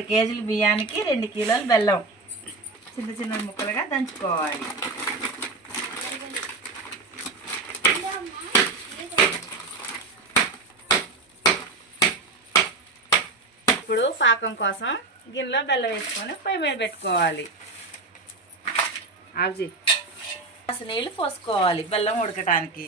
3 కేజీల బియ్యానికి 2 కిలోల బెల్లం చిన్న చిన్న ముక్కలుగా దంచుకోవాలి. ఇప్పుడు పాకం కోసం గిన్నెలో బెల్లం వేసుకొని పొయ్యి మీద పెట్టుకోవాలి. అసలు నీళ్ళు పోసుకోవాలి బెల్లం ఉడకటానికి.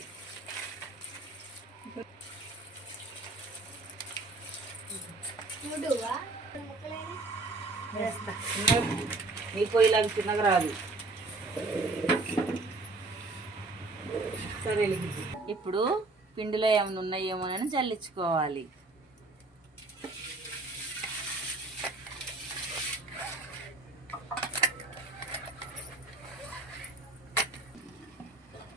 ఈ పొయ్యిలాగా చిన్నగా రాదు. సరే, ఇప్పుడు పిండిలో ఏమైనా ఉన్నాయేమోనని జల్లించుకోవాలి.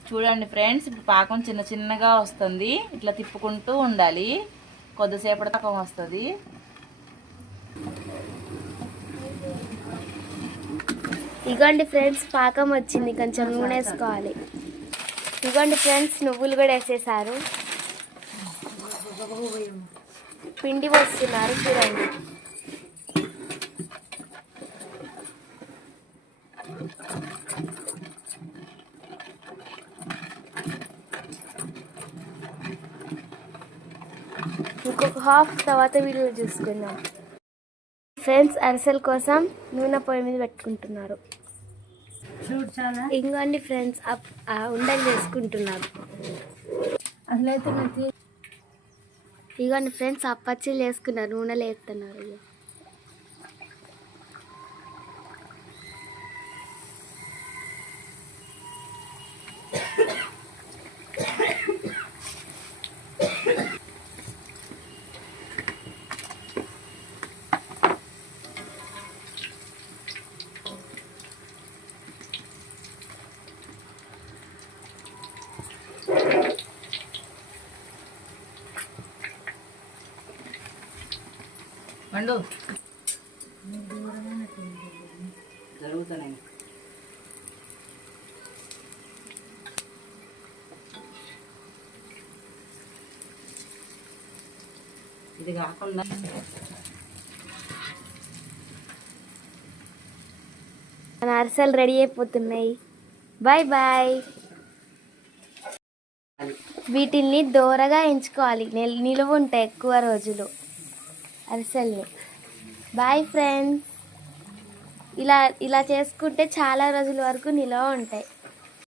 చూడండి ఫ్రెండ్స్, ఇప్పుడు పాకం చిన్న చిన్నగా వస్తుంది. ఇట్లా తిప్పుకుంటూ ఉండాలి. కొద్దిసేపటి పాకం వస్తుంది. ఇగోండి ఫ్రెండ్స్, పాకం వచ్చింది. కొంచెం నూనె వేసుకోవాలి. ఇగోండి ఫ్రెండ్స్, నువ్వులు కూడా వేసేసారు. పిండి పోస్తున్నారు చూడండి. ఇంకొక హాఫ్ తర్వాత వీడియో చూసుకుందాం. ఫ్రెండ్స్, అరిసెల కోసం నూనె పొయ్యి మీద పెట్టుకుంటున్నారు. ఇంకోండి ఫ్రెండ్స్, ఉండలు చేసుకుంటున్నారు. ఇగోండి ఫ్రెండ్స్, అప్పచ్చిలు వేసుకున్నారు. నూనెలు వేస్తున్నారు. జరుగుతున్నాయి. ఇది కాకుండా మన అరిసెలు రెడీ అయిపోతున్నాయి. Bye bye. వీటిల్ని దోరగా ఎంచుకోవాలి. నిలువ ఉంటాయి ఎక్కువ రోజులు అరిసెల్ని. Bye friends. ఇలా చేసుకుంటే చాలా రోజుల వరకు నిలవ ఉంటాయి.